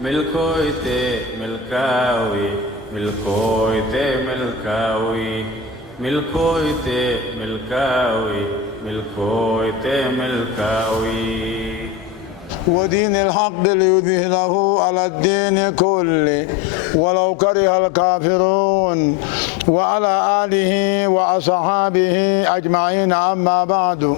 ملكويتي ملكاوي ملكويتي ملكاوي ملكويتي ملكاوي ملكويتي ملكاوي ودين الحق ليظهره على الدين كله ولو كره الكافرون وعلى آله وأصحابه أجمعين. أما بعد،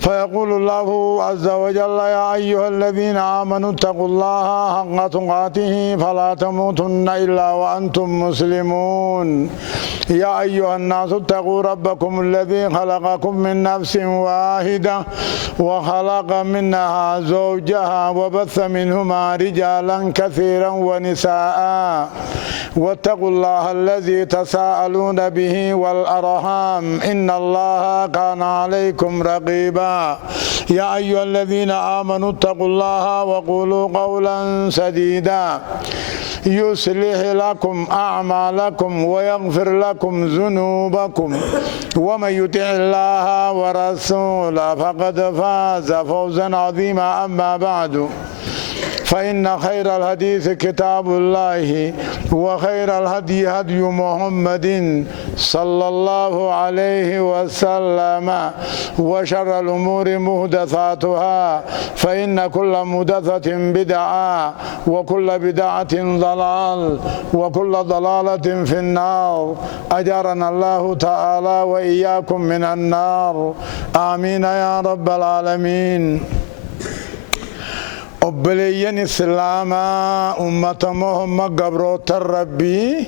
فيقول الله عز وجل: يا أيها الذين آمنوا اتقوا الله حق تقاته فلا تموتن إلا وأنتم مسلمون. يا أيها الناس اتقوا ربكم الذي خلقكم من نفس واحدة وخلق منها زوجها وبث منهما رجالا كثيرا ونساء واتقوا الله الذي تساءلون به والأرحام إن الله كان عليكم رقيبا. يا أيها الذين آمنوا اتقوا الله وقولوا قولا سديدا يصلح لكم أعمالكم ويغفر لكم ذنوبكم ومن يطع الله ورسوله فقد فاز فوزا عظيما. أما بعد، فإن خير الحديث كتاب الله وخير الهدي هدي محمد صلى الله عليه وسلم وشر الأمور محدثاتها فإن كل محدثة بدعة وكل بدعة ضلال وكل ضلالة في النار. أجرنا الله تعالى وإياكم من النار، آمين يا رب العالمين. أبليين السلامة أمة محمد قبروت الربي،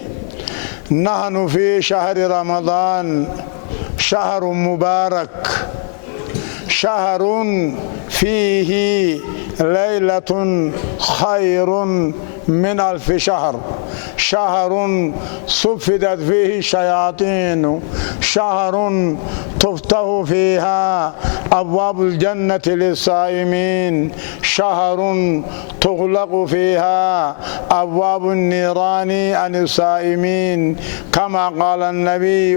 نحن في شهر رمضان، شهر مبارك، شهر فيه ليلة خير من ألف شهر، شهر صفدت فيه الشياطين، شهر تفتح فيها أبواب الجنة للصائمين، شهر تغلق فيها أبواب النيران عن الصائمين كما قال النبي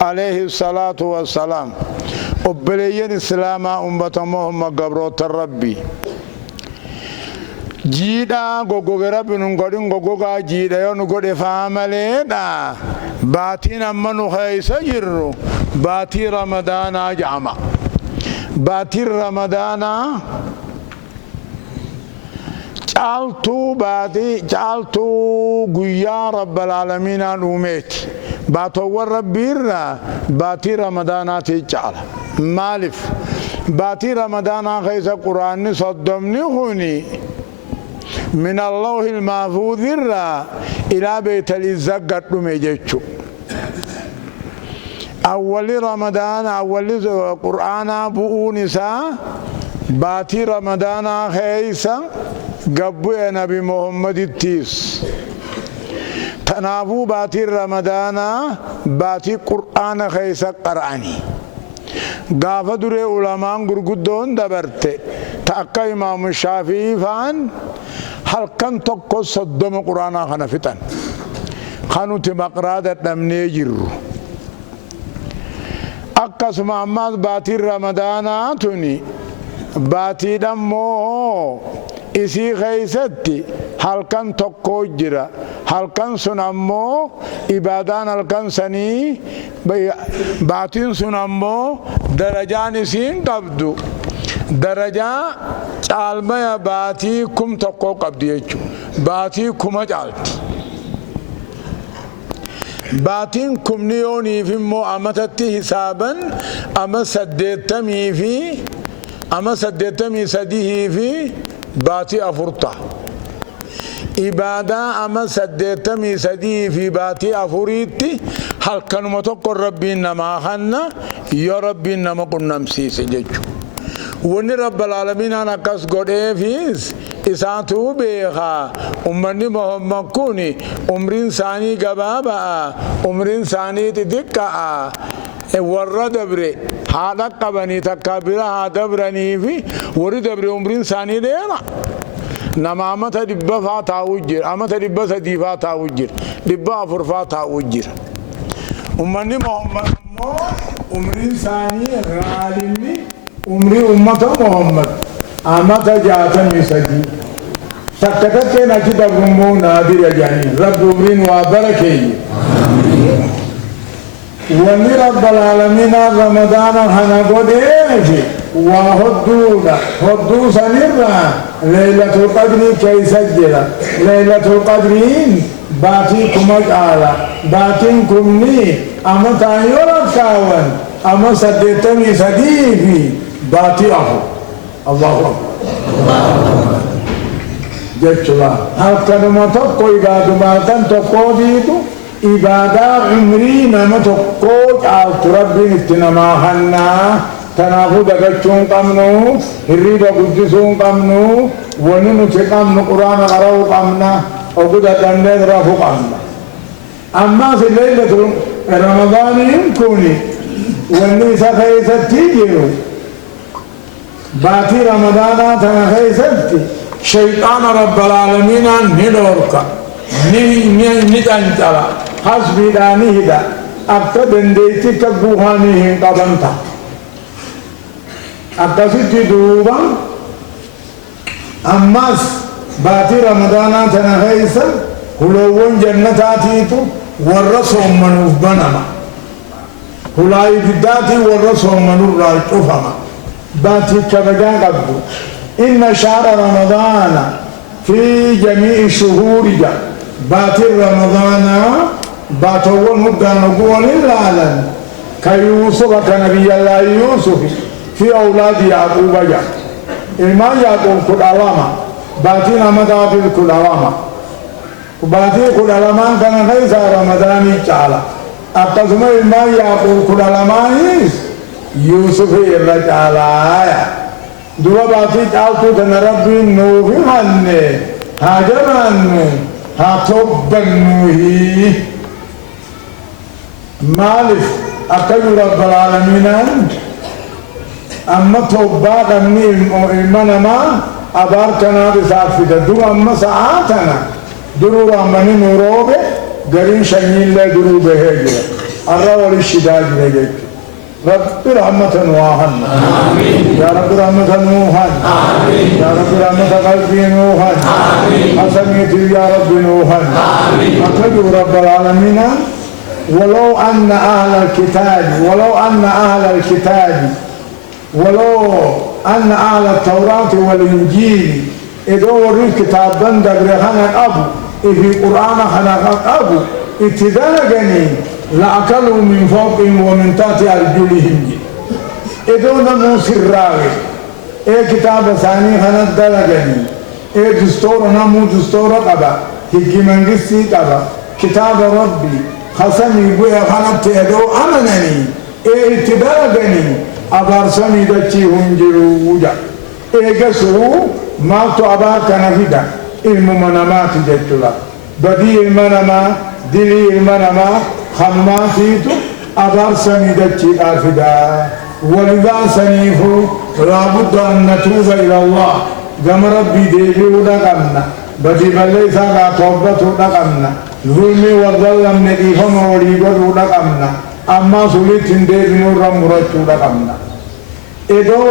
عليه الصلاة والسلام. أبليين السلام أمة محمد قبروت الربي، جيدا غوغو ربي نغودين غوغا جيدا يو نغودي فاماليدا باتينا منو خيسا يرو باتي رمضان جامع باتي رمضان جعلتو غيا رب العالمين نوميت باتو ربي باتي رمضان تجعل مالف باتي رمضان خيسا قرآن صدمني هوني من الله المحفوظ إلى بيت العزة قدم يجتشو. أول رمضان أول قرآن بؤونسا باتي رمضان خيسا قبو نبي محمد التيس تنافو باتي رمضان باتي قرآن خيسا قرآني غافة دري علماء غرغدون دبرت تأكا إمام الشافعي فان هل كان تقو صدام قرآن خنفتان خانو تمقرادة نمنيجر أكا سمع أماد باتي رمضان توني باتي دمو إسي خيستي هل كان تقو جرا هل كان سنمو إبادان هل كان سني باتين سنمو درجان سين قبدو درجة عالمية باتي كم تقو قبديجو باتي كم جالت باتين كم نيوني في مو أمتتي حسابا أما سديتمي في أما سديتمي سديه في باتي أفرطة إبادة أما سديتمي سديه في باتي أفريتي هل كانوا متقر ربي نما خنا يا ربي نما قلنا مسيس جيجو وني رب العالمين أنا كاس قد فيس إساتو بيخا أمني محمد كوني أمرين ثاني قبابا أمرين ثاني تدكا ورد دبري هذا قبني تكبر هذا دبرني في ورد دبري أمرين ثاني دينا نما أما تدب فاتا وجر أما تدب سدي فاتا وجر دب أفرفا تا وجر أمني محمد أمرين ثاني غالمي عمري أمة محمد أما تجاتني سدي تكتكين أجد الرمون نادر جانين رب أمرين وبركي ومن رب العالمين رمضان هنقود إيه وهدو سنرى ليلة القدر كي سجل ليلة القدر باتيكم أجعل باتيكم لي أما تايورا كاون أما سديتني سديفي باتيه الله أكبر جتلا هل كلمة تقو إبادة باتن تقو ديتو إبادة عمري نما تقو عالت ربي اتنما خنا تنافو دقشون قمنو هريبا قدسون قمنو وننو تقمنو قرآن قرأو قمنا وقد أتنين رفو قمنا أما في ليلة رمضان يمكنني والنساء خيستي جيرو باتي رمضان تنخيستي شيطان رب العالمين ندورك ندانتلا حسبي داني هدا أبتدن ديتي كبوهانيهم قبنتا أبتسيتي دوبا أماس باتي رمضان تنخيسا هلوون جنتاتيتو والرسوم منوف بنما هلاي بداتي والرسوم منوف رايتوفما باتي كبجان قبو إن شهر رمضان في جميع الشهور باتي رمضان باتوون مدان قول اللالا كيوسف كنبي الله يوسف في أولاد يعقوب جاء إما يعقوب كل علامة باتي رمضان في كل علامة باتي كل علامة كان ليس رمضان تعالى أقسم إما يعقوب كل علامة يوسف الرجال دوا باتي تعالتو تن ربي نوه هنه هاجرانه هاتوبنه مالف أكيد رب العالمين أما توبا دمني إيمانا ما أباركنا بسافدة دو أما ساعتنا درو رامني نوروبه غرين شنين لا درو بهجر الرول الشداد لجك رب رحمة نوحن يا رب رحمة نوحن يا رب رحمة قلبي نوحن حسنيتي يا رب نوحن أكيد رب العالمين ولو أن أهل التوراة والإنجيل إذا وري كتاب بندق رهنا أبو في قرآن خلق أبو اتدلقني لأكلوا من فوقهم ومن تحت أرجلهم إذا نمو سراوي كتاب ثاني خلق دلقني دستور نمو دستور قبا هكي منجسي قبا كتاب ربي خسمي بويا خلق تهدو أمنني اتدلقني أبارسني دچي هنجرو وجا إيجسو مالتو أبار كنفيدا المنامات جتلا بدي المناما دلي المناما خماتيتو أبارسني دچي آفدا ولذا سنيفو لابد أن نتوب إلى الله جم ربي ديبيو دقمنا بدي بليسا لا توبتو دقمنا ظلمي والظلم نديفم وليقلو دقمنا أما سوليتين ديبينو رمورتو دقمنا إدو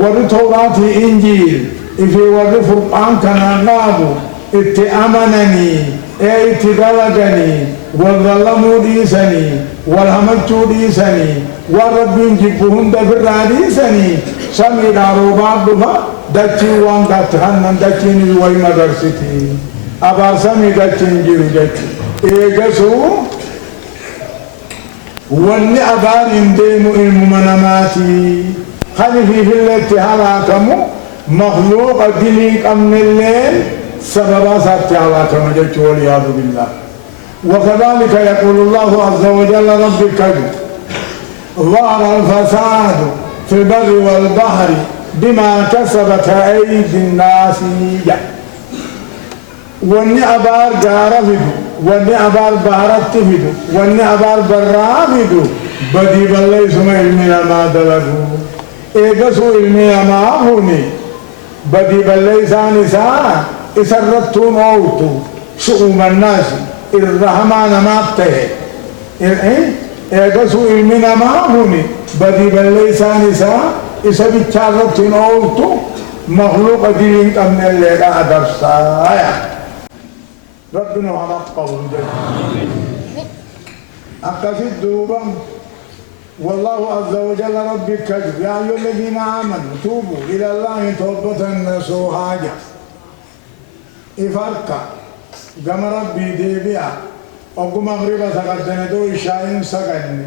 ورد توراتي إنجيل إفي ورد فرقان كان نابو اتأمنني اتدلقني والظلمو ديسني والهمجو ديسني والربين جبهن دفر ديسني سمي دارو بابدما دچي وان داتهنن دچي نيوي مدرستي أبار سمي دچي نجيو دچي إيجسو واني أبار انديمو المناماتي خلفي في الاتحالة كمو مخلوق دليك أمن الليل سببا ساتي على كما جدت والعياذ بالله وكذلك يقول الله عز وجل رب الكريم ظهر الفساد في البر والبحر بما كسبت أيدي الناس واني أبار جارفدو واني أبار بارتفدو واني أبار برافدو بدي بالله سمع علمنا ما دلدو إيقسو علمنا ما هوني بدي بالله سانسا إسرتون أوتو شؤم الناس الرحمن ما ابته إيقسو علمنا ما هوني بدي بالله سانسا إسا بيتشارتون أوتو مخلوق دين قمنا اللي أدر سايا ربنا على قول أقصد دوبا والله عز وجل ربي كذب يا أيها الذين آمنوا توبوا إلى الله توبة نصوحا إفرقا قام ربي ديبيا أقوم مغربا سقدنتو إشاء سقدني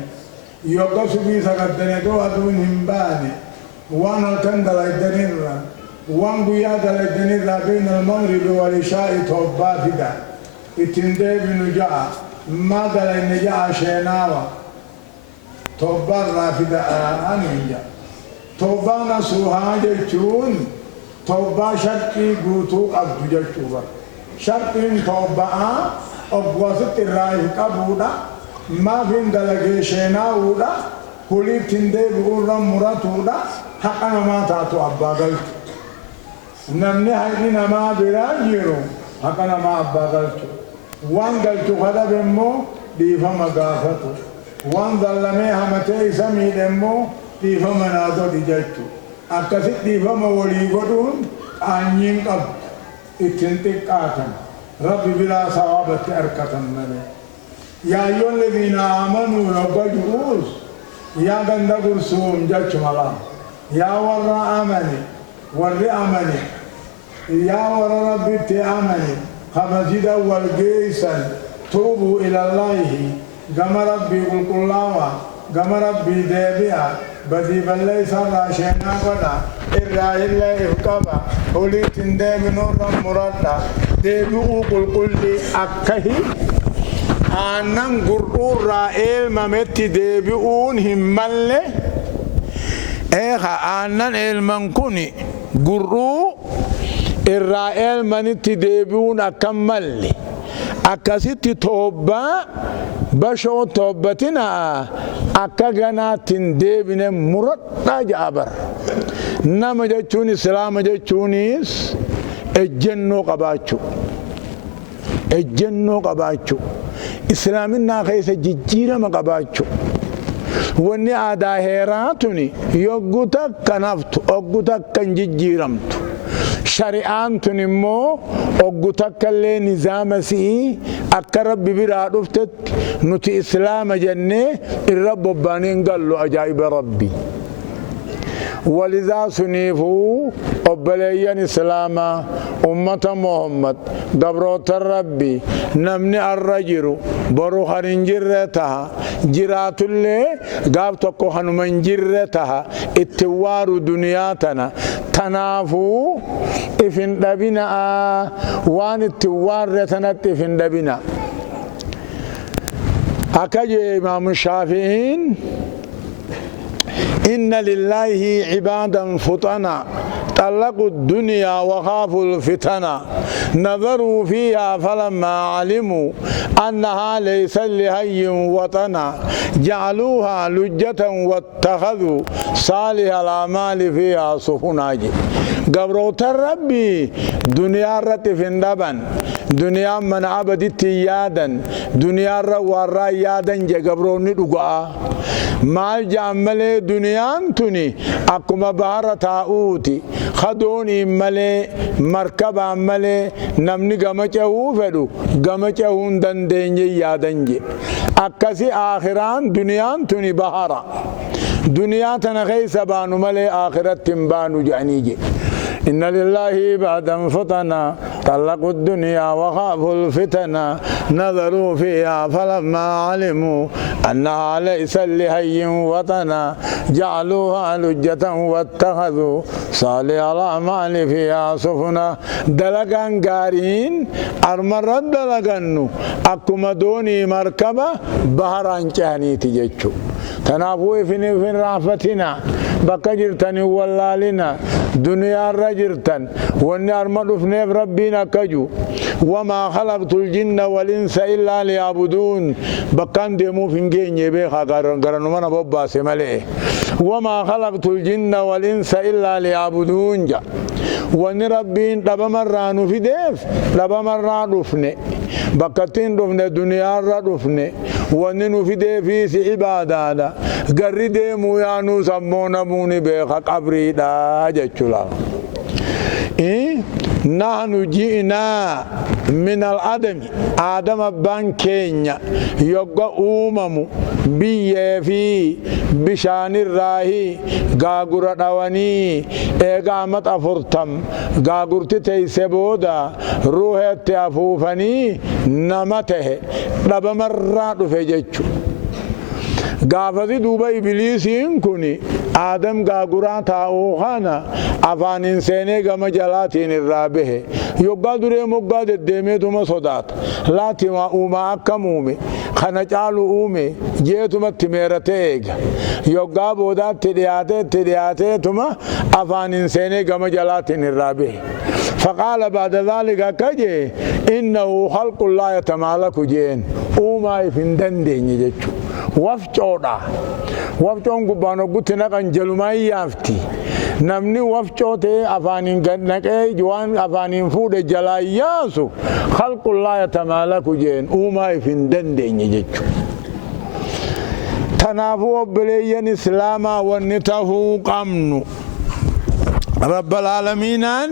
يوقف بي سقدنتو أدون همباني وانا الكندل الدنيرا وان قيادة الدنيرا بين المغرب والإشاء توبا فدا اتندب نجاء ما دل النجاء شيناوا توبا رافدا أنجا توبا نصوحا جيشون توبا شرقي قوتو أبدو جيشوبا شرقين توبا أبواسط الرائف قبودا ما فين دلقي شيناودا كلي تندب أورا مراتودا حقنا ما تاتو أبا قلت نمني حقنا ما براجيرو حقنا ما أبا قلت وان قلت خدا بمو ديفا مقافتو وان ظلمي همتي سمي دمو ديفا مناتو ديجاجتو أكسي ديفا مولي قدون آنين قب اتنتك آتن ربي بلا صوابة أركة ملي يا أيها الذين آمنوا ربا جروس يا غندا قرسوم جاچ ملا يا ورا آمني ور آمني يا ورا ربي تي آمني خمسيدا والجيسا توبوا إلى الله قام ربي قل قلاوة قام ربي ديبيا بدي بالله سارا شينا قدا إلا إلا إفقابا قولي تندب نور مرادا ديبيو قل لي أكهي aannan gur'uurraa eelmametti deebi'uun hin malle aannan eelman kun gur'uu irraa eelmanitti deebi'uun akkam malle akkasitti toobbaa bashoo toobbatina akka ganaatti hin deebine muradhaa jaabar nama jechuun islaama jechuunis ejjennoo qabaachuu إسلامنا خيس جيرة مقباچو وني آدا هيراتوني يوغوتا كنفتو أوغوتا كنجيرمتو شريعان تنمو أوغوتا كالي نظام سي أكرب ببرا رفتت نتي إسلام جنة الرب بانين قالوا أجايب ربي ولذا سنيفو أبليان إسلاما أمة محمد دبروت الربي نمني الرجل بروخ ننجرتها جرات اللي قابتكو هنمن جرتها اتوار دنياتنا تنافو إفن دبنا وان اتوار رتنت إفن دبنا أكجي إمام الشافعين إن لله عبادا فطنا طلقوا الدنيا وخافوا الفتنة نظروا فيها فلما علموا أنها ليس لهي وطنا جعلوها لجة واتخذوا صالح الأعمال فيها سفنا قبروت الربي دنيا رت فندبن دنيا من عبدت يادا دنيا روارا يادا جقبروني دقاء مال جامله دنيا انتني اكما بارة تاؤوتي خدوني ملي مركبا ملي نمني غمچه فدو غمچه هندن دنجي يادنجي اكسي آخران دنيا انتني بحارة دنيا تنخيس بانو ملي آخرت تنبانو جعنيجي إن لله بعدا فطنا طلقوا الدنيا وخافوا الفتنة نظروا فيها فلما علموا أنها ليس لهي وطنا جعلوها لجة واتخذوا صالح الأعمال فيها سفنا دلقان قارين أرمرد دلقانو أكما دوني مركبة بحران جاني تججو تنافوي في رافتنا بقى جرتني واللالنا دنيا رجرتن والنار مدفنيف ربنا كجو وما خلقت الجن والإنس إلا ليعبدون بقى ديمو فنجين يبيخا قرنو من ببا سماليه وما خلقت الجن والإنس إلا ليعبدون جا وان ربين لبا مرانو في ديف لبا مران رفني بقتين رفني دنيا رفني واننو في ديفيس عبادانا قرر ديمو يانو سمونا موني بيخا قبري دا جتشلا نحن جئنا من العدم آدم أبان كينيا يوغا بيه في بشان الراهي غاغورا دواني اقامت افرتم غاغورتي تيسبودا روحت افوفني نمته دبمرا دفجچو غافذي دوبا إبليسين كوني آدم غاغوران تاو خانا أفان إنساني غم جلاتين الرابه يوغا دوري موغا ددمي دوما صدات لا تما أوما أكم أومي خانا چالو أومي جيتما تميرتيغ يوغا بودا تدياتي تما أفان إنساني غم جلاتين الرابه فقال بعد ذلك كجي إنه خلق الله يتمالك جين أوما يفندن ديني جيچو wafcoodha wafcoon gubbaano gutina kan jalumaayi yaafti namni wafcootee afaaniin gannaqee waan afaaniin fuudhe jalaa yaasu khalqullaa yatamaalaku jeen uumaa if hin dandeenye jechu tanaafuu obboleeyyan islaamaa wanni tahuu qabnu rabbal aalamiinaan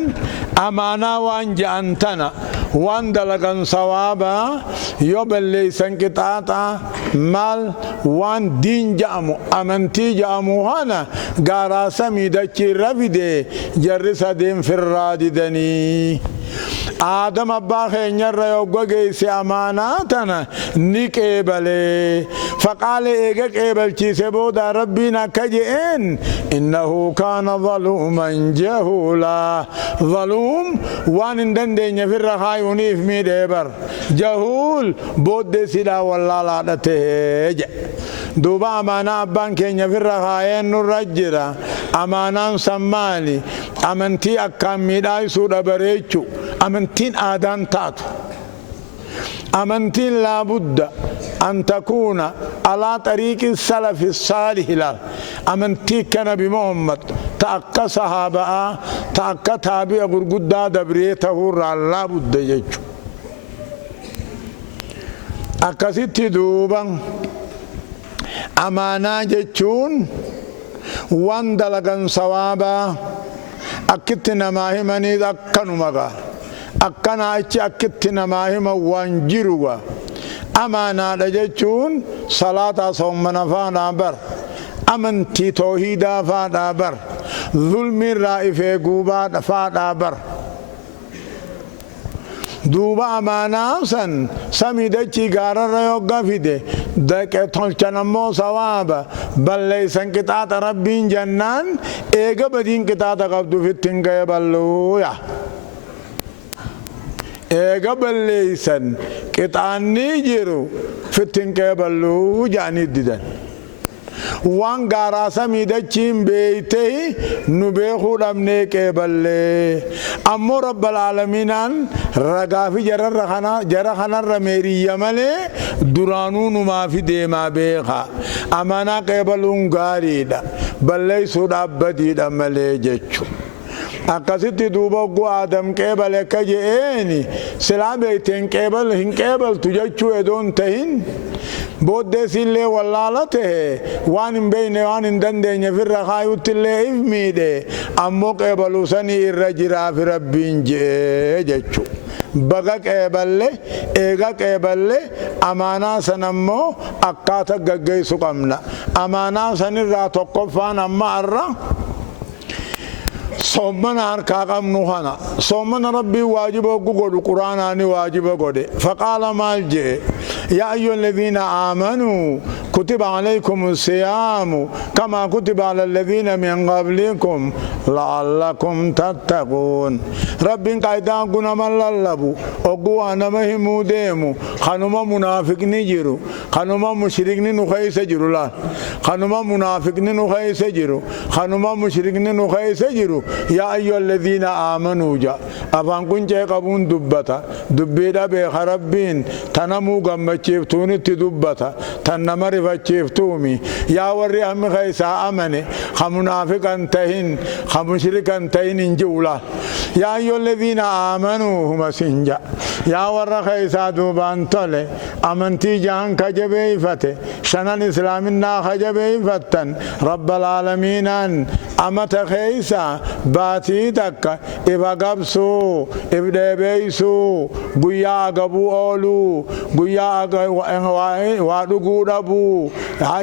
amaanaa waan ja'antana وان دلقن صوابا يوبلي سنكتاتا مال وان دين جامو امنتي جامو هانا غارا سميدچي رفيدي جرسا دين فراددني آدم أبا خينير يوغوغي سي أماناتنا نكيبالي فقال إيغا كيبال چيسي بودا ربنا كجئين إنه كان ظلوما جهولا ظلوم وان اندن دين يفر خايوني في ميدبر جهول بود سلا والله لا تهج دوبا أمانا أبان كينيا في الرخاين نرجرا أمانا سمالي أمنتي أكام ميداي سودا بريچو أمنتين آدان تاتو أمنتين لابد أن تكون على طريق السلف الصالح أمنتي كان بمحمد تأكا صحابة تأكا تابع غرغدا دبريته لابد يجو أكاسيت دوبا أمانا جتشون وان دلقن صوابا أكتنا ماهمني أكنو مغا أكنا أتش أكتنا ماهم وانجروا أمانا جتشون صلاة صومنا فانا بر أمنتي توحيدا فانا بر ظلم رائف قوبا فانا بر دوبا أمانا سن سميدچي غارر يوغا فيده دك تولچنمو ثواب بل ليسن كتات ربين جنان ايغا بدين كتات قبض فتن بلويا ايغا بل ليسن كتاني جيرو فتن بلو جاني ديدن وان غارا سميدچين بيتي نبيخو دمني كبله امو رب العالمين رغافي جرخنا رميري يمله درانو ما في ديما بيخا امانا قبلون غاريدا بلي سودا بدي دمله جچو أكاسيت دوبا قو آدم كبل كجئني سلامتين كبل هن كبل تجچو ادون تهين بود سيله والله وان بين وان دندن في الرخايو تله ميده امو قبلو سني الرجرا في ربين جچو بغا قبل ايغا قبل امانا سنمو اكاتا گگي سقمنا امانا سنرا توقفان اما ارا صومنا أركاكم نوحنا صومنا ربي واجب وقود القرآن أني واجب وقود فقال مالجي يا أيها الذين آمنوا كتب عليكم الصيام كما كتب على الذين من قبلكم لعلكم تتقون ربي قايدا كنا مللبو أقوى أنا مهمو ديمو خانوما منافق نجرو خانوما مشرك نخيس جرو لا خانوما منافق نخيس جرو خانوما مشرك نخيس جرو يا أيها الذين آمنوا جا أفان كنت قبون دبتا دبيدا بخربين تنمو غمچيفتوني تدبتا تنمر فچيفتومي يا وري هم خيسا أمني خمنافق انتهين خمشرك انتهين انجولا يا أيها الذين آمنوا هم سنجا يا ور خيسا دوبان تولي أمنتي جان كجبي فتي شنن إسلامنا خجبي فتن رب العالمين أما تخيسا باتي تكا إفا قبسو إفا بيسو قيا قبو أولو قيا وادقو دبو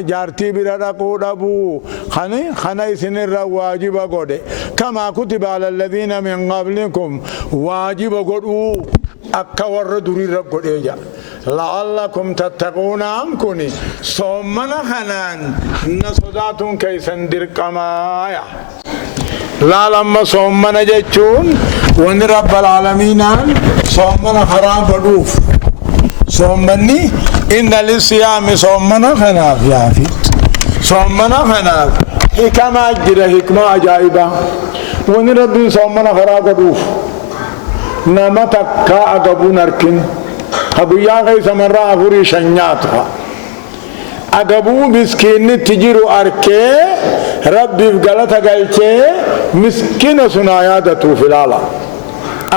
جارتي بردقو دبو خاني سنر واجب قد كما كتب على الذين من قبلكم واجب قدو أكا ورد رب قد إيجا لعلكم تتقون أمكني صومنا خنان نصداتون كيسن درقمايا لا لما صومنا جيتشون ون رب العالمين صومنا حرام فدوف صومني إن للصيام صومنا خناف يافي صومنا خناف حكمة جرى حكمة عجائبة ون رب صومنا حرام فدوف نما تكا أقبون أركن خبيا غيث مرة أفوري شنياتها أقبو مسكين تجيرو أركي ربي بغلطة قلتي مسكين سنايادة في العالم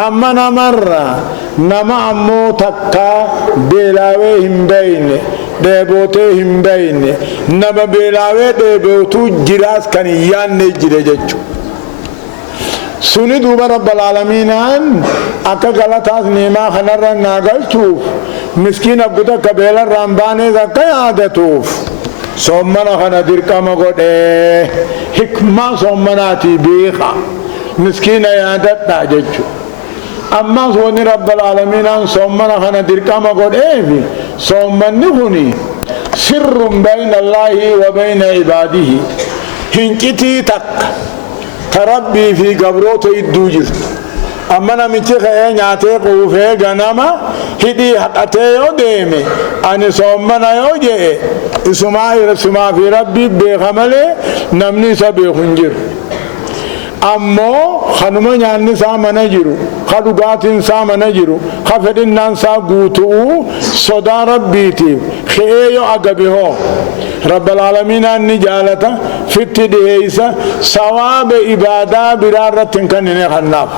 أما نمر نما أمو تكا بيلاوي هم بين ديبوتي هم بين نما بيلاوي ديبوتو جراس كنيان نجري ججو سني دوبا رب العالمين أكا غلطات نيما خنر ناقلتوف مسكين أبدا كبيلا رمباني ذكا يادتوف صومنا خنا دركا مقود حكمة صومناتي بيخا مسكين يادت ناججو أما سوني رب العالمين صومنا خنا دركا مقود في صومني هني سر بين الله وبين عباده هنكتي تك تربي في قبروت الدوجر أما نمتي خيان ياتي قوفي غنما هدي حقاتي يوديمي أني صومنا يوجي اسماء في ربي بخمالي نمني سبي خنجر أمو خنما نعني سامنا جرو خدوغات سامنا جرو خفدن نانسا قوتو صدا ربيتي خيو أقبهو رب العالمين أني جالتا فت ديسا ثواب إبادة برارة كنني خناف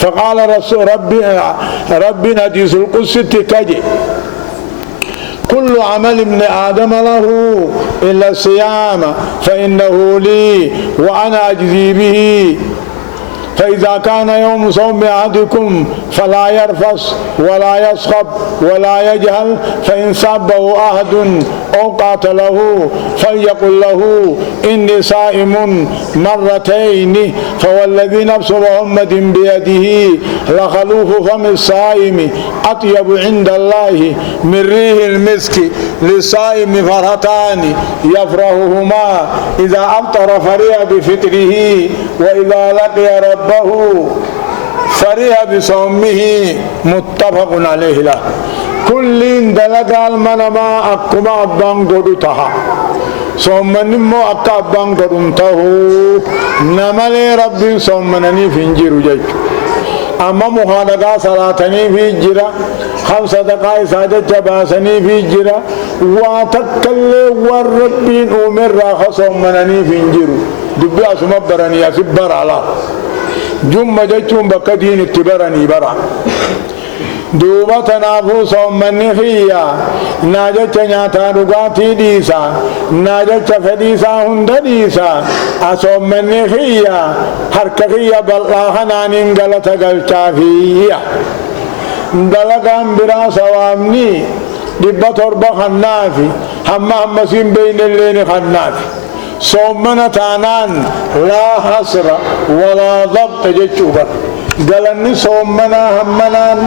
فقال رسول ربي حديث القدس تكجي كل عمل ابن آدم له إلا الصيام فإنه لي وأنا أجزي به فإذا كان يوم صوم أحدكم فلا يرفث ولا يصخب ولا يجهل فإن سابه أحد أو قاتله فليقل له إني صائم مرتين فوالذي نفس محمد بيده لخلوف فم الصائم أطيب عند الله من ريح المسك للصائم فرحتان يفرحهما إذا أفطر فرح بفطره وإذا لقي ربه فرح بصومه متفق عليه له كل دلق المنما أكما أبان قدتها صومني مو أكا أبان قدنته نمالي ربي صومنني فنجير جيج أما مخانقا صلاتني في جرا 5 دقائق سادة باسني في جرا واتكالي والربين أمر راخ صومنني فنجير دبي أسمبرني أسبر على جمع جيتهم بكدين اتبرني برا دوبا تنافو صومني خيا ناجت نياتا رغاتي ديسا ناجت فديسا هند ديسا أصومني خيا حرك خيا بالله نانين غلط غلطا فيا دلقان برا صوامني دبا تربا خنافي هم سين بين اللين خنافي صومنا تانان لا حصر ولا ضبط جيتشوبا قالني صومنا همنان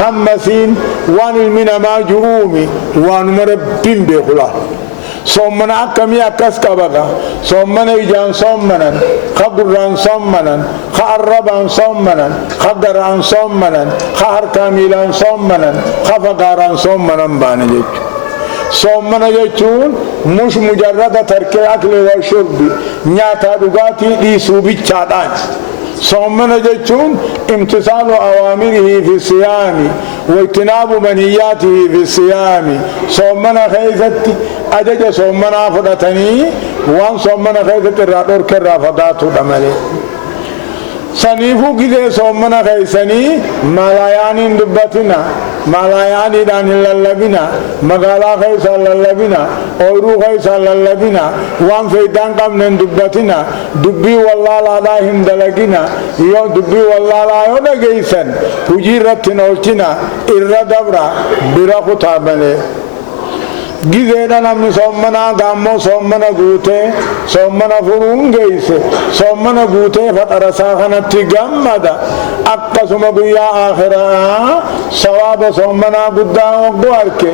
همسين وان المنا ما جرومي وان مربين بخلا صومنا أكمي أكس كبكا صومنا إجان صومنا خبران صومنا خاربان صومنا خدران صومنا خار كاميلان صومنا خفقاران صومنا بانجيك صومنا جيتون مش مجرد ترك أكل وشرب نياتا دغاتي ديسو بيتشادان صومنا جيتون امتثال أوامره في الصيام واجتناب منهياته في الصيام صومنا خيزتي أجج صومنا فدتني وان صومنا خيزتي رادور كرا فداتو دمالي سنيفو كده صومنا خيسني ملايان دبتنا ما لا يعني دان اللبنا مقالا خيسا اللبنا أورو خيسا اللبنا وان فيدان قمنا دبتنا دبي والله لا داهم دلقنا يو دبي والله لا يونا قيسا وجيرت نوشنا إرى دبرا برا خطابنا gizeedha namni soommanaa gaammoo soommana guutee soommana furuun geeyse soommana guutee faxarasaa kanatti gammada akkasuma guyyaa akhiraa sawaaba soommanaa guddaa hogguu arke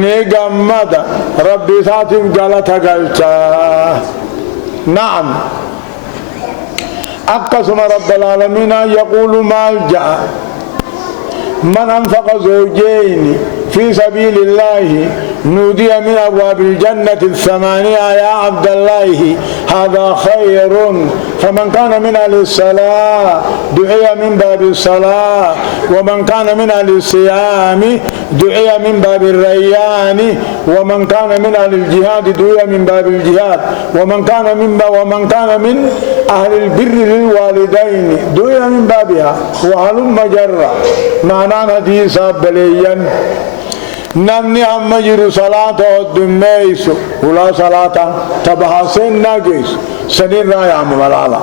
ni gammada rabbi isaatiif galata galchaa na'am akkasuma rabbil aalamiinaa yaquulu maal ja'a من أنفق زوجين في سبيل الله نودي من أبواب الجنة الثمانية يا عبد الله هذا خير فمن كان من أهل الصلاة دعي من باب الصلاة ومن كان من أهل الصيام دعي من باب الريان ومن كان من أهل الجهاد دعي من باب الجهاد ومن كان من أهل البر للوالدين دعي من بابها وهلم جرا معنى حديثا بليا نمني هم جرو صلاة الدميس ولا صلاة تبها سنة جيس سنين رايا ملالا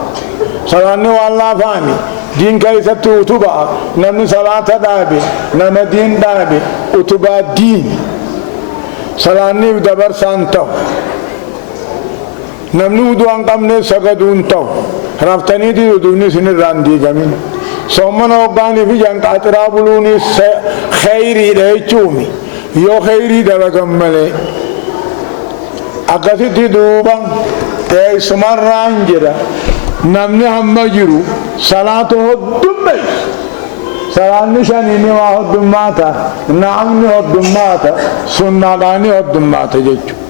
صلاة والله فاني دين كيسة تبع نمني صلاة دابي نم دين دابي وتبع دين صلاة ودبر سانتو نمني ودوان قمني سقدون تو رفتني دي ودوني سنين راندي جميل sommana hoggaani fi janqaaxiraa buluuni khayriidha jechuumi yoo khayrii dalagan malee akkasitti duuba eessumarraan jedha namni hamma jiru salaata hoddummeessu salaanni shaniini waa hoddummaata na'amni hoddummaata sunnaadhaani hoddummaata jechuudha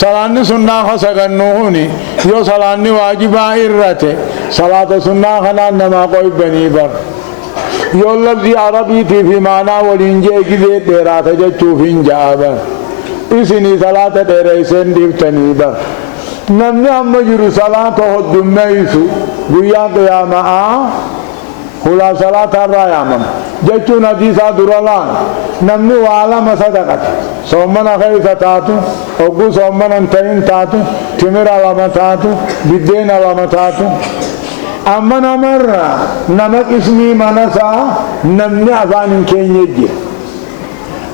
salaanni sunnaa kasagannuhuni yoo salaanni waajibaa irrate salaata sunnaa kanaan namaa qoybanii bar yoo labzii arabiitii fi maanaa waliin jee gizee dheeraata jechuuf hin ja'a bar isinii salaata dheereyseen dhiiftanii bar namni amma jiru salaata hoddummeeysu guyyaa qiyaama'aa hulaa salaata irraa yaamama jechuun hadiisaa dura laan namni waa lama sadaqate soommana keeysa taatu hogguu soommana hin ta'in taatu timira lama taatu biddeena lama taatu amma namarra nama qismii manasaa namni afaan hin keenye jira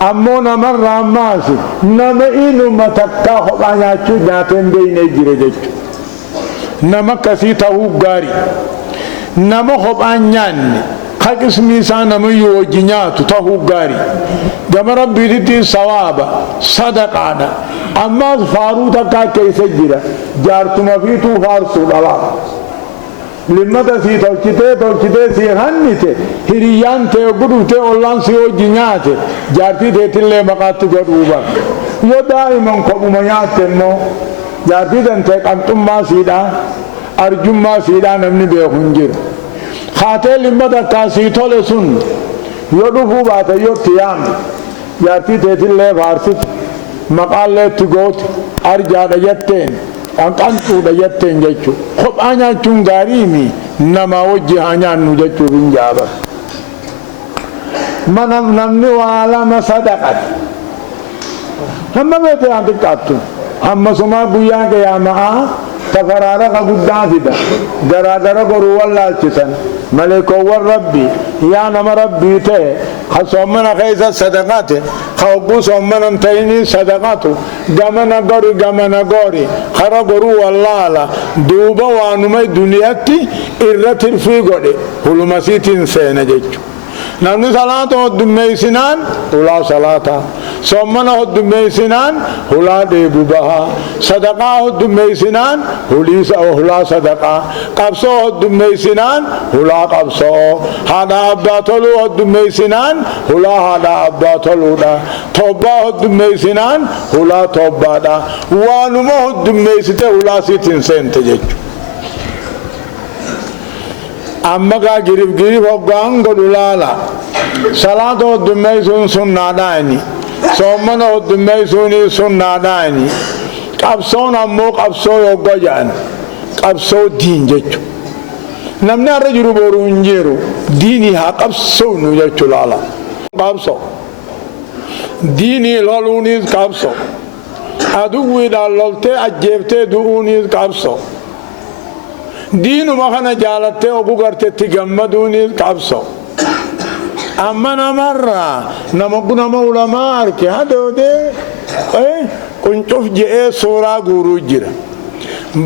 ammoo namarra ammaas nama inuma takkaa kophaa nyaachuu nyaatee hin beeyne jira jechuudha nama akkasii ta'uu gaarii nama kophaa nyaanne قسمي سانا ميو وجنيات تهو غاري دم ربي دي ثوابا صدقانا اما فاروتا کا کیسے جرا جارتما فيتو فارسو دلا لما تسي توچتے سی ہنتے ہریان تے گڈوتے اولان سی وجنيات جارتی دیتلے مقات گڈوبا یو دائما قوميات نو جارتی دنتے قنتما سیدا ارجما سیدا نمنی بے خنجر خاطر لمدة كاسيتول سن يدفو بات يوتيام ياتي تيتلي فارسيت مقال تغوت ارجع دجتين انقنتو دجتين جچو خب انيا چون غاريمي نما وجه انيا نو جچو بنجابا منم نمني والا مصدقت هم بيت انت كاتو هم سما بويا يا ما تفرارا قدام فيدا درادر قرو والله چسن ملكو والربي يا نما ربي ته خصومنا خيزة صدقات خوقو صومنا انتيني صدقاتو غمنا غوري خرا قرو والله لا دوبا وانمي دنياتي ارتر في قولي هلو مسيتين سينا جيجو نمني صلاة هدومي سنان ولا صلاة صومنا هدومي سنان ولا ديبو بها صدقاء هدومي سنان ولا صدقاء قبصو هدومي سنان ولا قبصو هذا أبداتلو هدومي سنان ولا هذا أبداتلو دا توبا هدومي سنان ولا توبا دا وانما هدومي سته ولا سيتين سين تجيجو amma ka girif hoggaan godhu laala salaata hoddummeeysuun sunnaadhaani soommana hoddummeeysuuni sunnaadhaani qabsoon ammoo qabsoo yogga jedhan qabsoo diin jechu namni har'a jiru boru hin jiru diinii haa qabsoonu jechu laala qabsoo ديني لولونيز قابسو أدوي دالولتي أجيبتي دؤونيز قابسو دينو مخنا جالتي وقوغرتي تغمدونيز قابسو أما نمرة نمقنا مولما أركي هذا ودي كنتوف جئي سورة غورو جرا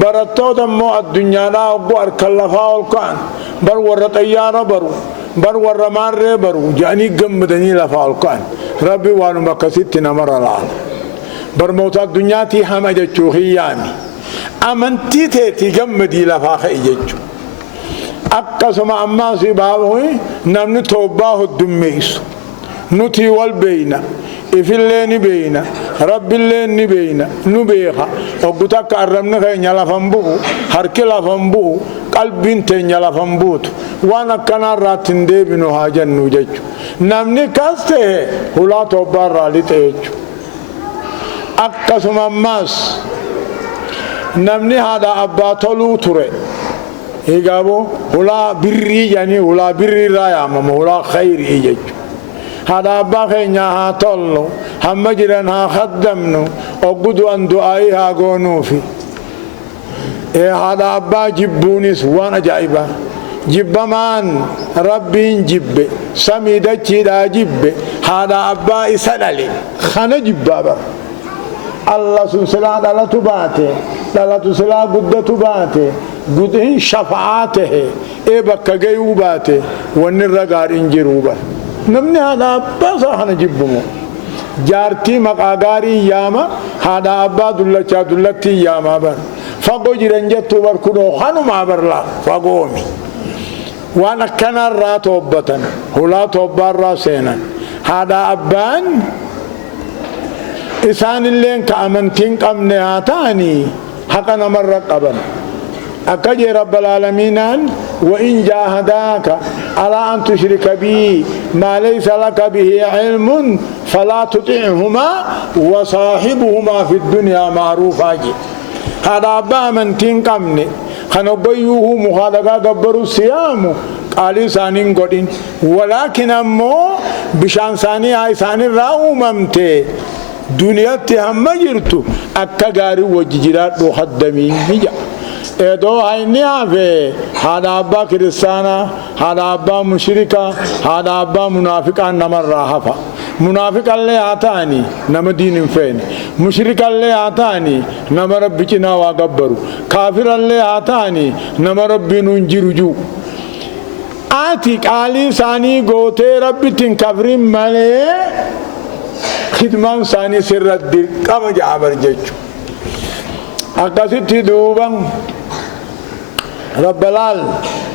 براتو دمو الدنيا لا أبو أركالفا والكان بر ورى طيارة برو بر ورى مارة برو جاني قمدني لفا والكان ربي وانو مكسيت نمر العال بر موتا الدنيا تي حمجة چوخي يامي أمنتي تي قمدي لفا خيجة أقسم أما سبابه نمن توباه الدميس نتي والبينا إفلين بينا رب اللين بينا نبيخا وقتك أرمنا خي نلفنبو هركي لفنبو قلب انتين نلفنبوت وانا كان راتن دي بنو حاجن نوجج نمني كاسته هلا توبار رالي تيجو أقسم أماس نمني هذا أبا طلو تري إيقابو هلا بري يعني هلا بري رايا مم هلا خير إيجج هذا أبا خينا ها طلو هم جرن ها خدمنو وقدو أن دعائي ها قونوفي هذا أبا جبونيس وانا جايبا جب مان ربين جب سميدة جدا جب هذا أبا إسلالي خانا جبابا الله سبحانه وتعالى تباته الله تسلا قد تباته قد إن شفاعته بكا جيوباته ونرقار إنجروبا نمني هذا أبا صاحنا جبمو جارتي مقاقاري ياما هذا أبا دلتي ياما بر فقو جرنجتو بركنو خانو ما برلا فقومي وانا كان را توبتن هلا توبار را سينا هذا أبان إسان اللين كأمنتين قمني هاتاني حقنا مرة قبل أكجي رب العالمين وإن جاهداك على أن تشرك بي ما ليس لك به علم فلا تطعهما وصاحبهما في الدنيا معروفا هذا أبا من تنقمني خنبيوه مخالقا قبروا الصيام قالي سانين قدين ولكن أمو بشان ساني هاي ساني راو ممتي دنيا تهم جرتو أكا غاري وججرات وخدمين نجا إدو هاي نيافي هذا أبا كريستانا هذا أبا مشركا هذا أبا منافقا نمر راحفا منافق اللي آتاني نم دين فين مشرك اللي آتاني نم ربنا وقبرو كافر اللي آتاني نم ربنا ننجرجو آتي قالي ساني قوتي ربي تنكفرين مالي خدمان ساني سر الدل كما جعبر جيجو أقصد دوبا رب العال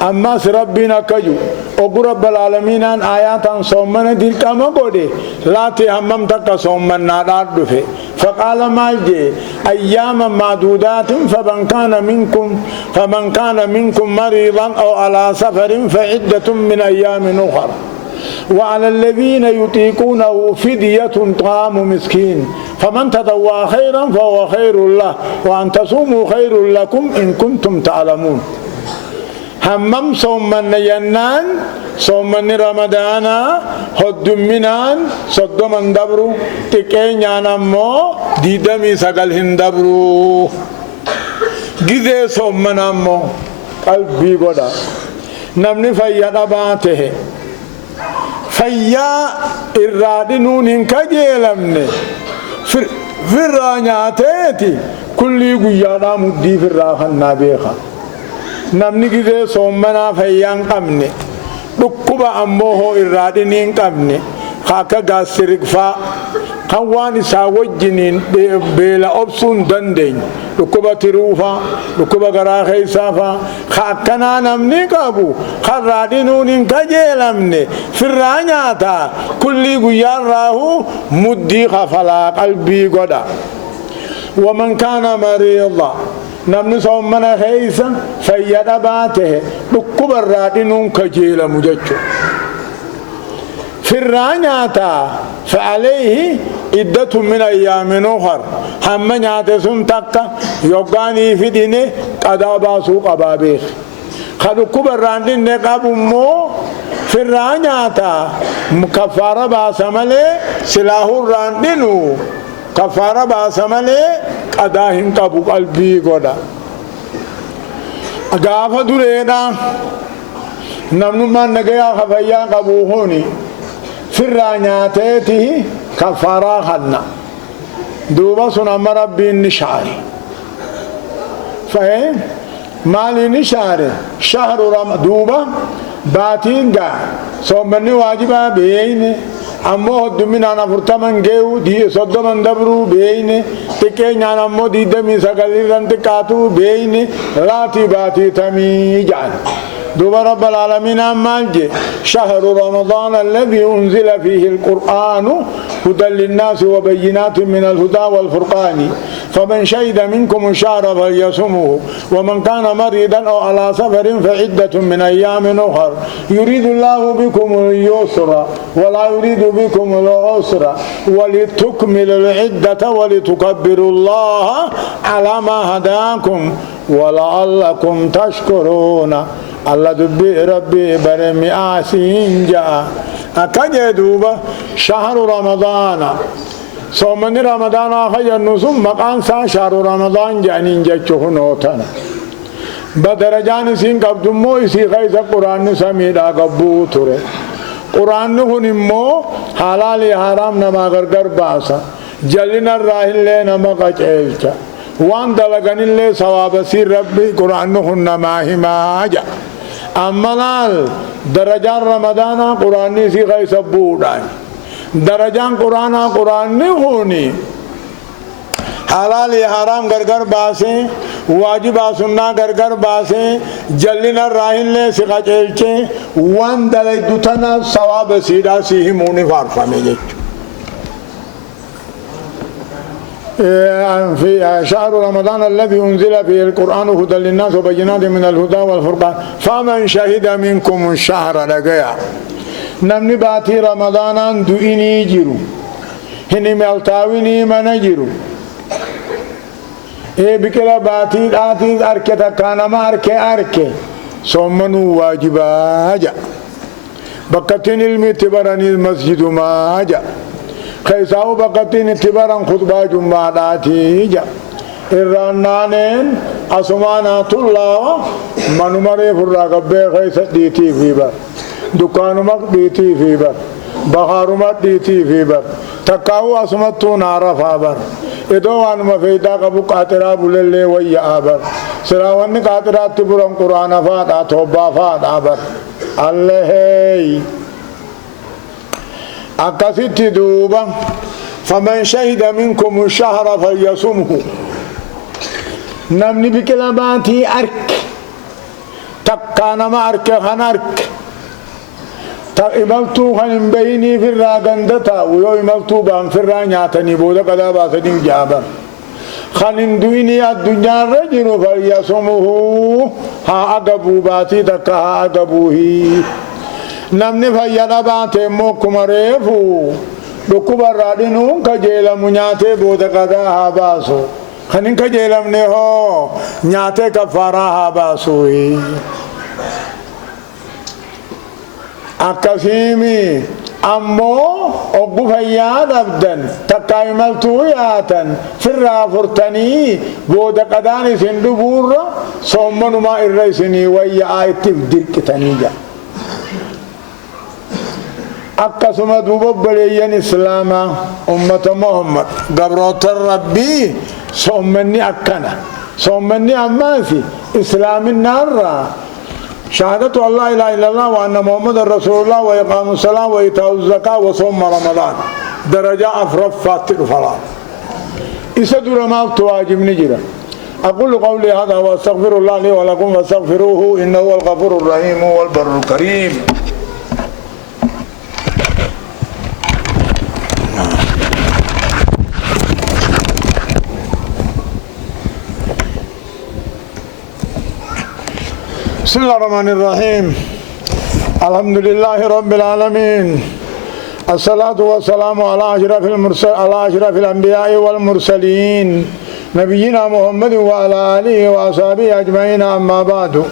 أما ربنا كجو أقول رب العالمين أن آيات صومنا دل كما قولي لا تهمم تك صومنا نادار دفه فقال مالجي أياما معدودات فمن كان منكم مريضا أو على سفر فعدة من أيام أخر وعلى الذين يطيقونه فدية طعام مسكين فمن تطوع خيرا فهو خير له وأن تصوموا خير لكم إن كنتم تعلمون همم صومنا ينان صومنا رمضانا هدومنان صدومن دبرو تكين يانمو ديدمي سقل هندبرو جذي صومنا مو قلبي قدا نمني فيا باته فيا إرادنون كجيلمني فرانياتي كل يقيانا مدي فراخنا بيخا namni gizee soommanaa fayyaan qabne dhukkuba ammoo irraadiniin qabne akka gaasirikfaa kan waan isaa wajjiniin beela obsuun dandeenyu dhukkuba tiruufaa dhukkuba garaa keessaafaa akkanaa namni qabu kan raadinuun hin kajeelamne firraa nyaataa kullii guyyaan raahuu muddii kafalaa qalbii godha waman kaana mariida namni soomana keessa fayyada baate dhukkuba raadinuun kajeelamu jechu firraa nyaataa fa'aleehi iddatu min ayyaamin ukhar hamma nyaate sun takka yoggaanii fidine qadaa baasuu qabaa beek ka dhukkuba raadinne qabummoo firraa nyaataa كفارة باسمالي سلاح الراندينو كفارة باسمالي قداهن قبو قلبي قدا غافة دريدا نمنو من نغيا خفايا قبو هوني فرانياتي كفارة خدنا دوبا سنما ربي النشاري فهم مالي نشاري شهر دوبا باتينغا صومني واجبا بيين امو دمنا نفرتمن گيو دي صدمن دبرو بيين تكينا نمو دي دمي سغليرن تكاتو بيين لاتي باتي تمي جان دوبا رب العالمين مالجي شهر رمضان الذي انزل فيه القرآن هدى للناس وبينات من الهدى والفرقان فمن شهد منكم الشهر فليصمه ومن كان مريضا او على سفر فعدة من ايام اخر يريد الله بكم اليسر ولا يريد بكم العسر ولتكملوا العدة ولتكبروا الله على ما هداكم ولعلكم تشكرون الله دبي ربي برمي آسين جاء أكجدوبا شهر رمضان صومني رمضان آخر نسوم مقان سا شهر رمضان جانين جاچه نوتنا بدرجان سين قبضمو اسی خیص قرآن سمیدہ قبو ترے قرآن ہنمو حلال حرام نما گرگر باسا جلن الراہل لے نما قچیلچا وان دلگن لے ثواب سیر ربی قرآن ہنما ہماجا امنال درجان رمضان قرآن سی خیص بودان درجان قرآن ہونی حلال حرام گرگر باسے واجب سننا گرگر باسے جلن الراہل لے سقا چیلچے وان دلی دوتنا ثواب سیدہ سیہی مونی فارفا میں جیچو في شهر رمضان الذي أنزل فيه القرآن هدى للناس وبينات من الهدى والفرقان فمن شهد منكم الشهر لقيا نمني باتي رمضان دوئني جيرو هني ملتاويني من جيرو بكلا باتي آتي أركي تكانا ما أركي صومنو واجبا جا بقتين المتبراني المسجد ما جا خيساو بقتين اتباران خطبا جمعاتي جا الرانانين أسمانات الله منو مري فرقبه خيسا ديتي في بار دكانو مك ديتي في بار بخارو مك ديتي في بار تكاو أسمتو نارا فابر ادو وانما فيدا قبو قاترا بللي ويا آبر سراواني قاترا تبرم قرآن فاد توبا فاد آبر الله أكثت دوبا فمن شهد منكم الشهر فليصمه نمني بكلماتي أرك تكانا ما أرك خنارك إملتو خن بيني في الراغندتا ويو إملتو بان في الرانياتني بودا قدا باسدين جابا خن دويني الدنيا رجل فليصمه ها أقبو باتي تكا ها أقبوه نمني فيانا باتي موكم ريفو لكو برادينون كجيلا منياتي بودا قدا ها باسو خنين كجيلا منيهو نياتي كفارا ها باسوه akkasimi ammoo oggu fayyaa dhabdan takka imaltuu yaatan firraa furtanii booda qadaan isin dhubuurra soommanumaa irra isinii wayyaa ittiif dirqitanii jira akkasuma duuba obboleeyyan islaamaa ummata muhammad gabrootan rabbii soommanni akkana soommanni ammaasi islaaminaarraa شهادة الله لا إله إلا الله وأن محمد رسول الله وإقام الصلاة وإيتاء الزكاة وصوم رمضان درجة أفرف فاتر فلا إسدر ما تواجب نجرا أقول قولي هذا وأستغفر الله لي ولكم فاستغفروه إنه هو الغفور الرحيم والبر الكريم بسم الله الرحمن الرحيم الحمد لله رب العالمين الصلاة والسلام على أشرف الأنبياء والمرسلين نبينا محمد وعلى آله وأصحابه أجمعين أما بعد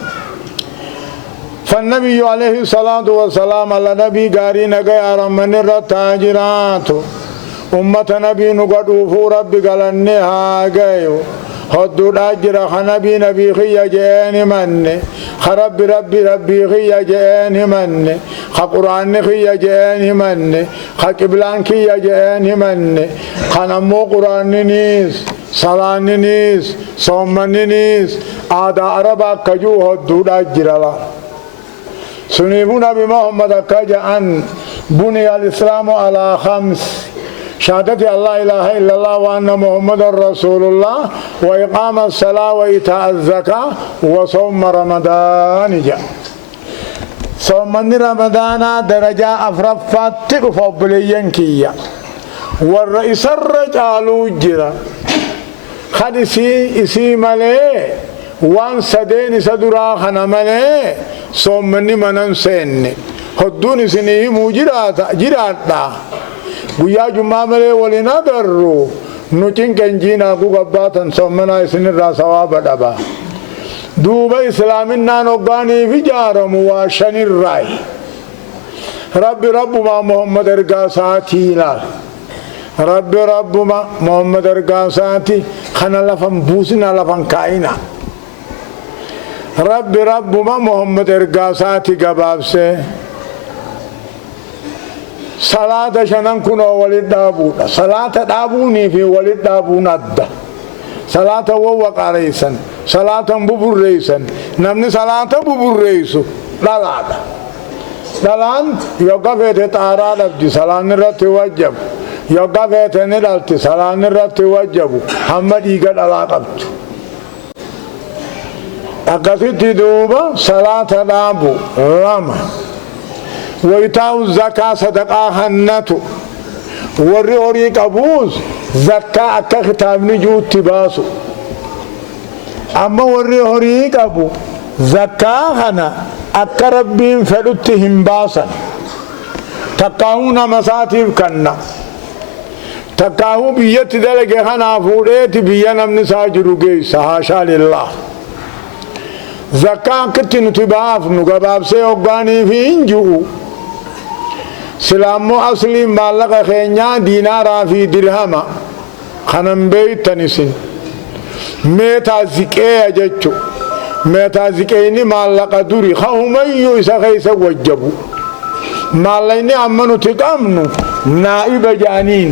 فالنبي عليه الصلاة والسلام على نبي قاري نقي أرمان الرتاجرات أمة نبي نقدوفو ربي قلني هاقيو هدو الأجر خنبي نبي خي جين من خرب ربي خي جين من خقرآن خي جين من خقبلان خي جين من خنمو قرآن نيس صلاة نيس صوم نيس آداء عربا كجو هدو الأجر الله سنيبو نبي محمد كجأن بني الإسلام على 5 شهادة الله إله إلا الله وأن محمد رسول الله وإقام الصلاة وإيتاء الزكاة وصوم رمضان جاء صوم رمضان درجة أفرفت تقفبلين كيا والرئيس الرجال جرا خد إسي ملي وان سدين سدرا خنا ملي صوم منن سن هدون سنه جراتا guyyaa jummaa malee waliin agarru nutin kenjiinaa gugabbatan sommana isinirraa sawaaba dhaba duuba islaaminaan hoggaaniif ijaaramu waa shanirraay rabbi rabbuma muhammad ergaa isaatii ilaal rabbi rabbuma muhammad ergaa isaatii kana lafan buusina lafan kaa'ina rabbi rabbuma muhammad ergaa isaatii gabaabsee صلاة شنن كنا ولد دابونا صلاة دابوني في ولد دابونا دا صلاة ووق عليسا صلاة ببور ريسا نمني صلاة ببور ريسو لا دلان يوقف تتارا لبدي صلاة نرات وجب يوقف تنرالتي صلاة نرات وجب حمد إيقاد على قبط أقصد دوبا صلاة دابو رمى وإيتاء الزكاة صدقة هنتو ورّي أوريك أبوز زكاة أكا ختام نجود تباسو أما ورّي أوريك أبو زكاة هنا أكا ربين فلتهم باسا تقاهون مساتيب كنا تقاهو بيت دلق خنا فوريت بيانا من ساجرو جيسا حاشا لله زكاة كتنو تباف نقباب سيوغاني في إنجو سلامو أصلي مالك خينيا دينارا في درهما خنم بيتنسين ميتا زكاة جتشو ميتا زكاة مالك دوري خاوميو إسا خيسا وجبو ماليني أمنو تقامنو نائب جانين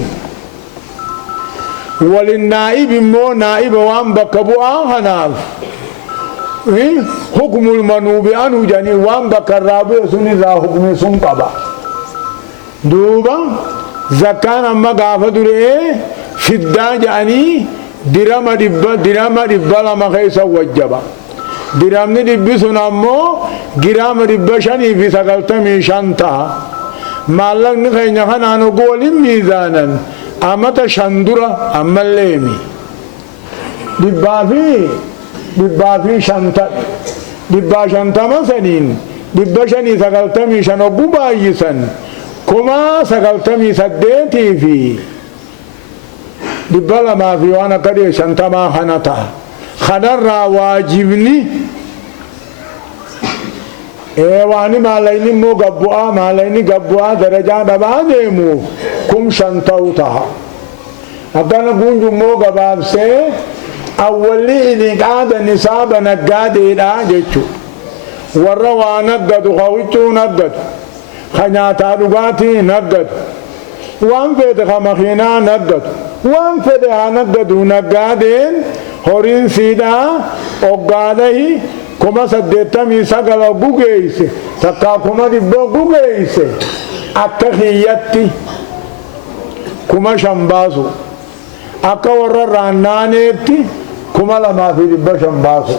وللنائب مو نائب وان بكبو آخناف حكم المنوب أنو جاني وان بكرابو سني را حكم سنقبا دوبا زكاة أما غافة درئي فدا جاني درام دبا لما خيسا وجبا درام دبا سنامو گرام دبا شنی في سقلتمي شانتا مالك نخي نخان آنو قول ميزانا أما تشندرا أما الليمي دبا في شانتا دبا شانتا مسنين دبا شني سقلتمي شنو ببايسا كما سقلتمي سديتي في دبلا ما في وانا كدي شنتما خنتا خدر واجبني واني ماليني مو قبوا ماليني قبوا درجة دبادمو كم شنتوتها أكنا بونجو مو قباب سي أولي إذن قاد نصاب نقاد إلا جيشو وروا نقد خويتو نقد خنياتا دغاتي نقد وان فيد خمخينا نقد وان فيد نقد نقادين هورين سيدا اوغاده كما سدتمي سغلا غوغيس تكا كما دبو غوغيس اكخيتي كما شمباسو اكا ور رانانيتي كما لما في دبو شمباسو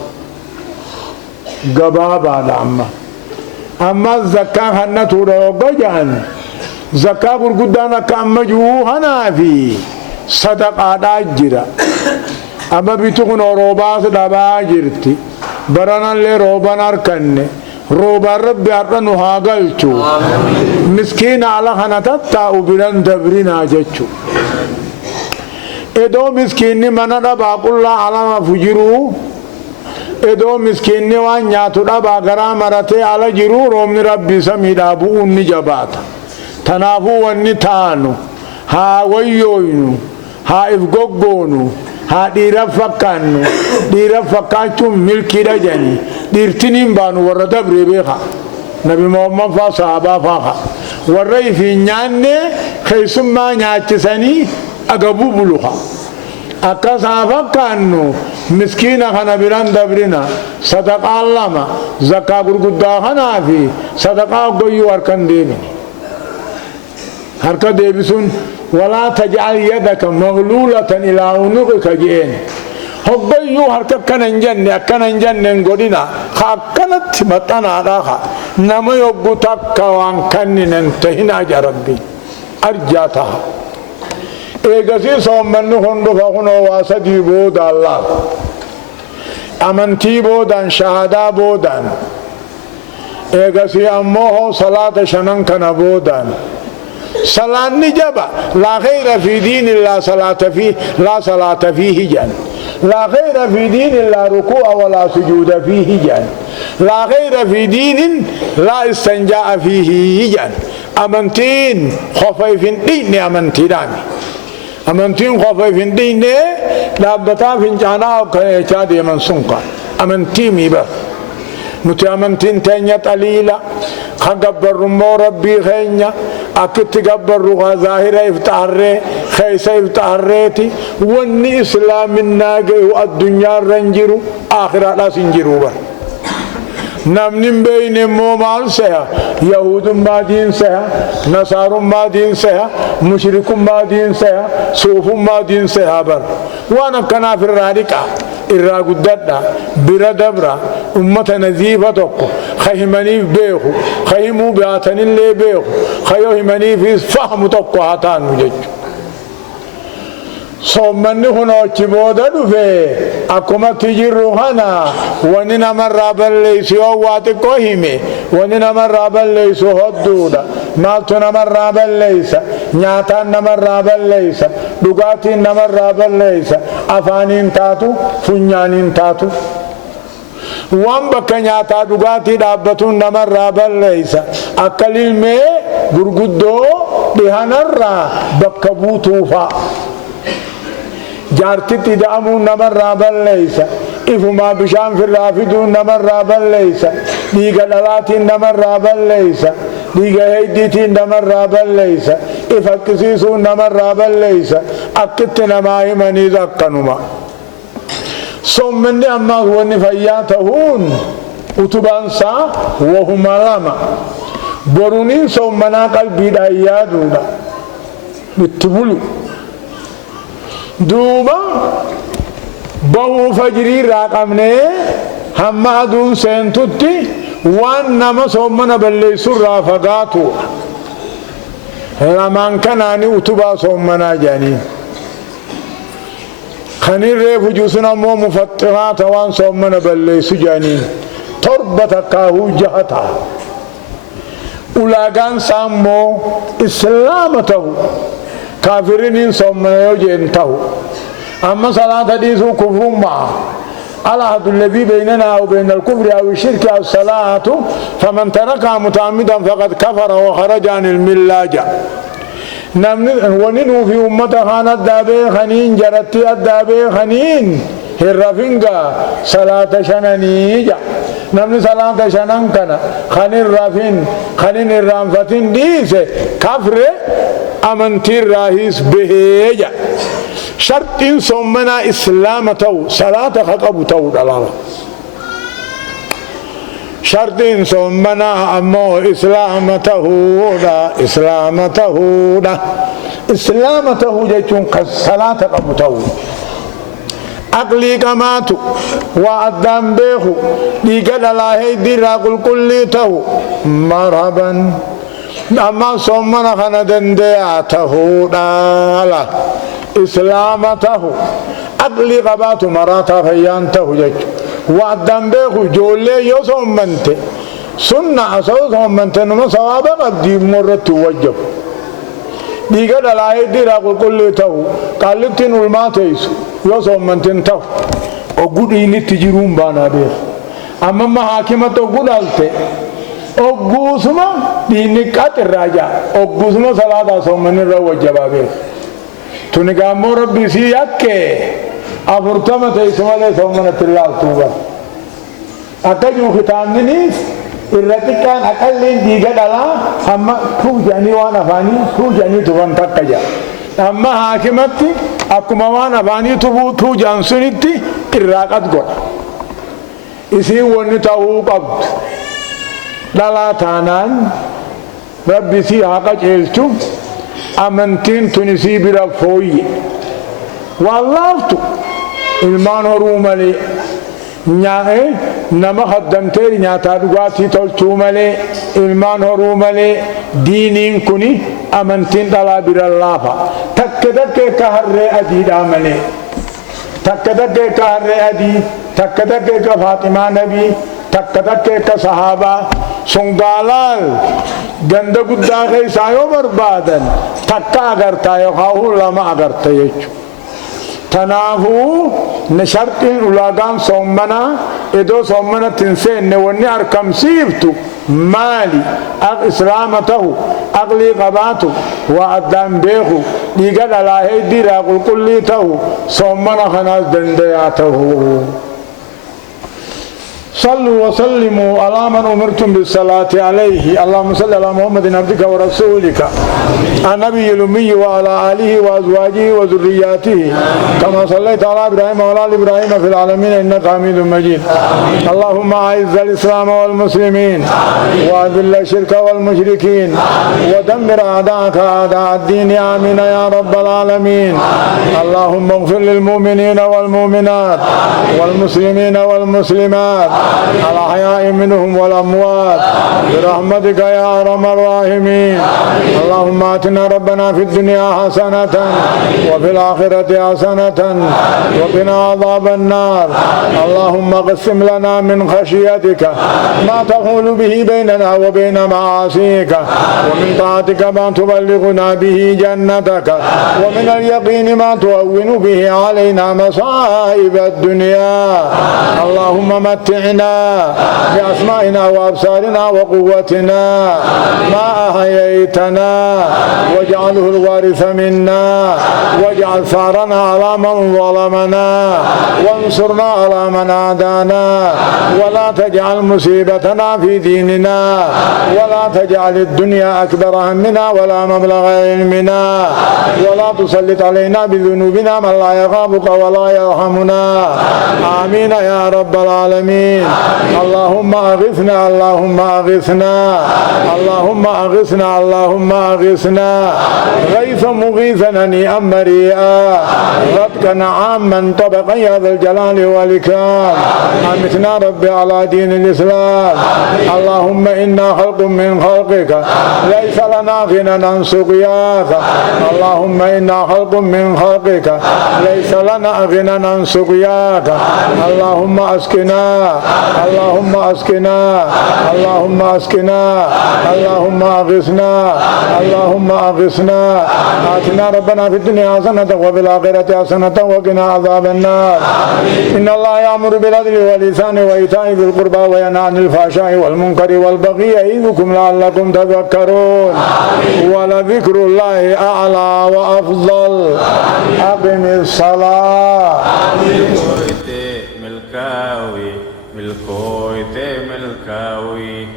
غبابا دعما أما الزكاة هنا تورا جان زكاة برقدانا كأمجو هنا في صدقة داجرة أما بيتكون روباس دابا جرتي برانا اللي روبان أركن روبا ربي أرنو هاقلتو مسكين على هنا تتاو بلان دبرنا جتشو إدو مسكين من دبا قل على ما فجرو edoo miskiinni waan nyaatu dhabaa garaa maratee ala jiruu roobni rabbii samiidhaa bu'uun ni jabaata. Tanaafuu wanni taanu haa wayyooynu haa if goggoonu haa dhiira fakkaannu. Dhiira fakkaachuun milkiidha janii dhiirtiniin baanu warra dabree beeka nabi Muhammad faa sahabaa faa warra ifi nyaanne keessummaa nyaachisanii agabuu buluha. Akkas haa fakkaannu miskiina kana biran dabrina sadaqaa lama zakkaa gurguddaa kanaa fi sadaqaa goyyuu harkan deebine. harka deebisuun walaa taj'al yadaka maghlulatan ilaa unuqika jeen hoggoyyuu harka akkanan jenne godhina akkanatti maxxanaadha nama yoggu takka waan kanninen tahina ja rabbi arjaa taha. Eegasii soommanni hundufa kunoo waa sadii booda Allah amantii boodaan shahadaa boodaan eegasii ammoo salaata shanan kana boodaan صلاة نجبة لا خير في دين لا صلاة فيه لا صلاة فيه جان لا خير في دين لا ركوع ولا سجود فيه جان لا خير في دين لا استنجاء فيه جان أمنتين خفيف دين أمنتينامي أمنتين خفيف دين لا بتا في جانا وكذا من سنقا أمنتيمي بس نتي أمنتين تانية قليلة خجبر مو ربي خينيا أكيد جبر روح ظاهرة إفتحرة خيسة إفتحرتي وني إسلام الناجي والدنيا رنجرو آخرة لا سنجرو بر نمنين بين مومال سها يهود ما دين سها نصارى ما دين سها مشرك ما دين سها صوف ما دين سها بر وانا كنا في الرادكة الراجدنا بردبرا أمة نزيفة تقو خيمني بيخو خيمو بياتن اللي بيخو خيمني في فهم تقو هاتان مجد صومني هنا تبودا دفه أكما تجروهنا وننا مرابل ليس يواتي كوهيمي وننا مرابل ليس هدودا مالتنا مرابل ليس نياتان مرابل ليس دقاتين مرابل ليس أفانين تاتو فنيانين تاتو وان بك نياتا دقاتي دابتون مرابل ليس أكليل مي برقدو دهانرا بكبوتوفا جارتي دامو نمر رابل ليس إفما بشام في الرافدون نمر رابل ليس ديغا دلاتي نمر رابل ليس ديغا هيديتي نمر رابل ليس إفكسيسو نمر رابل ليس أكت نماي مني ذكنما صمني أما هو نفياتهون وتبانسا وهم لما برونين صمنا قلبي دايادونا بتبولو دوبا بهو فجري راقمني همما دون سنتوتي وان نما صومنا بلي سر فقاتو لمن كاناني اتبا صومنا جاني خني ريف جوسنا مو مفتحات وان صومنا بلي سجاني تربة كاهو جهتا أولاغان سامو إسلامته كافرين صومنا يوجنتهو أما صلاة حديث كفر معه العهد الذي بيننا وبين الكفر أو الشرك أو الصلاة فمن تركها متعمدا فقد كفر وخرج عن الملة وننو في أمة خانت دابي خنين جرتي الدابي خنين الرفنقا صلاة شنانيجا نمني صلاة شنان كان خنين رفين خنين الرانفتين ديس كفر أمنتير راهيس بهيجا شرط صمنا إسلامته صلاة خطب تو دلالة شرط صمنا أمو إسلامته جيتون كالصلاة خطب تو أقلي كماتو وأدام بيخو ديقل الله ديرا قل كليته مرحبا أما صمنا خندن دياته دالا إسلامته أقلي قبات مراتا فيانته جيت وأدام بيخو جولي يصمنت سنة أسو صمنت نما صوابا قبدي مرت وجب ديقل الله ديرا قل كليته قالتين الماتيس يصمنت انتو أقولين تجرون بانا بير أما ما حاكمة أقول ألتي أقوسما دينك الراجع أقوسما صلاة صومن الرو الجبابير تنقام ربي سيك أفرتما تيسما لي صومن التلال توبا أكجو ختامنيس الرتكان أقلين ديغا دلا أما توجاني وانا فاني توجاني تبان تكجا أما حاكمتي أكما وانا فاني تبو توجان سنتي الراقات قد إسي ونتاو قبض دلا تانان ربي سي حقا جيلتو أمنتين تنسي برا فوي والله ilmaan horuu malee nama haddamtee nyaataa dhugaatii tolchuu malee ilmaan horuu malee diiniin kuni amantiin dhalaa bira laafa takka takka ka harree adiidhaa malee takka takka ka harree adii takka takka ka Faatimaa nabii takka takka ka sahaabaa sungaalaal ganda guddaa keessaa yoo barbaadan takka agartaa yookaan lama agarta jechuudha. تنافو نشرت الولاغان صومنا إدو صومنا تنسين نوني أركم سيبتو مالي إسلامته أغلي قباته وأدام بيخو يقال على هيدي راقل كليته صومنا خناس دندياته صلوا وسلموا على من أمرتم بالصلاة عليه اللهم صل على محمد عبدك ورسولك النبي الأمي وعلى آله وأزواجه وذرياته كما صليت على إبراهيم وعلى آل إبراهيم في العالمين إنك حميد مجيد اللهم أعز الإسلام والمسلمين وأذل الشرك والمشركين ودمر أعداءك أعداء الدين آمين يا رب العالمين اللهم اغفر للمؤمنين والمؤمنات والمسلمين والمسلمات الأحياء منهم والأموات برحمتك يا أرحم الراحمين اللهم آتنا ربنا في الدنيا حسنة وفي الآخرة حسنة وقنا عذاب النار اللهم اقسم لنا من خشيتك ما تحول به بيننا وبين معاصيك ومن طاعتك ما تبلغنا به جنتك ومن اليقين ما تهون به علينا مصائب الدنيا اللهم متعنا بأسمائنا وأبصارنا وقوتنا ما أحييتنا واجعله الوارث منا واجعل ثارنا على من ظلمنا وانصرنا على من عادانا ولا تجعل مصيبتنا في ديننا ولا تجعل الدنيا أكبر همنا ولا مبلغ علمنا ولا تسلط علينا بذنوبنا من لا يخافك ولا يرحمنا آمين يا رب العالمين اللهم أغثنا اللهم أغثنا اللهم أغثنا اللهم أغثنا غيثا مغيثا هنيئا مريئا غدقا عاما طبقا يا ذا الجلال والإكرام أمتنا ربي على دين الإسلام اللهم إنا خلق من خلقك ليس لنا غنى عن سقياك اللهم إنا خلق من خلقك ليس لنا غنى عن سقياك اللهم أسكنا اللهم أسكنا اللهم أسكنا اللهم أغثنا اللهم أغثنا آتنا ربنا في الدنيا حسنة وفي الآخرة حسنة وقنا عذاب النار إن الله يأمر بالعدل والإحسان وإيتاء ذي القربى وينهى عن الفحشاء والمنكر والبغي يعظكم لعلكم تذكرون ولذكر الله أعلى وأفضل أقم الصلاة ملكاوي ملكويته ملكاوي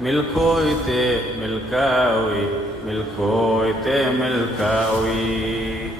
ملكويته ملكاوي ملكويته ملكاوي